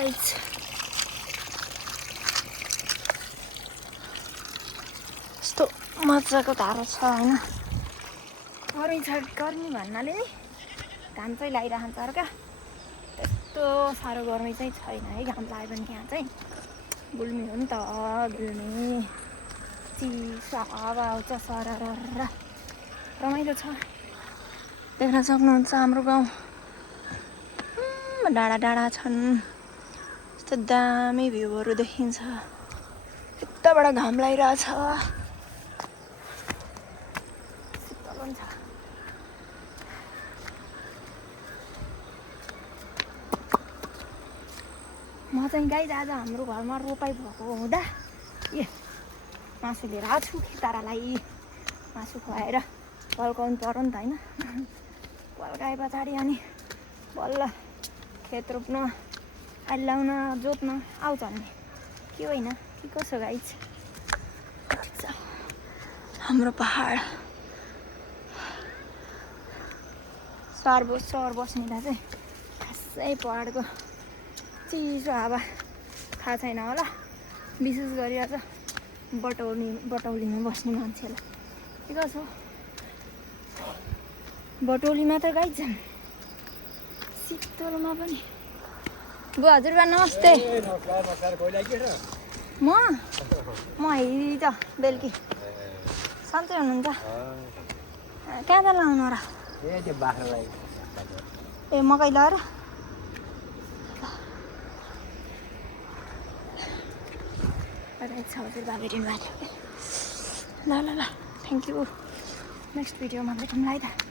guys यस्तो मजाको धारो छ होइन गर्मी छ गर्मी भन्नाले नि घाम चाहिँ लागिरहन्छ अर्का त्यस्तो साह्रो गर्मी चाहिँ छैन है घाम लाग्यो भने यहाँ चाहिँ गुल्मी हो नि त गुल्मी चिसो हावा आउँछ सरर रमाइलो छ देख्न सक्नुहुन्छ हाम्रो गाउँ डाँडा डाँडा छन् यस्तो दामी भ्यूहरू देखिन्छ यताबाट घाम लागिरहेछ शीतल हुन्छ म चाहिँ गाइस आज हाम्रो घरमा रोपाइ भएको हुँदा ए मासु लिएर आएको छु खेतारालाई मासु खुवाएर पल्काउनु पर्यो नि त होइन पल्काए पछाडि अनि बल्ल खेत रोप्न आली लाउन जोत्न आउँछ नि के होइन कि कसो गाइस ठिक छ हाम्रो पहाड सहर बस्नेलाई चाहिँ खासै पहाडको चिसो हावा थाहा छैन होला विशेष गरी आज बटौलीमा बस्ने मान्छेलाई के कसो बटौलीमा त गाइस छन् शीतलमा पनि हजुरबा नमस्ते म हिज बेलुकी सन्चै हुनुहुन्छ कहाँ जान लाउनु र ए मकै लगाएर हजुरबा भेट्नु भएको ल ल ल थ्याङ्क यू नेक्स्ट भिडियोमा भेटौँला है त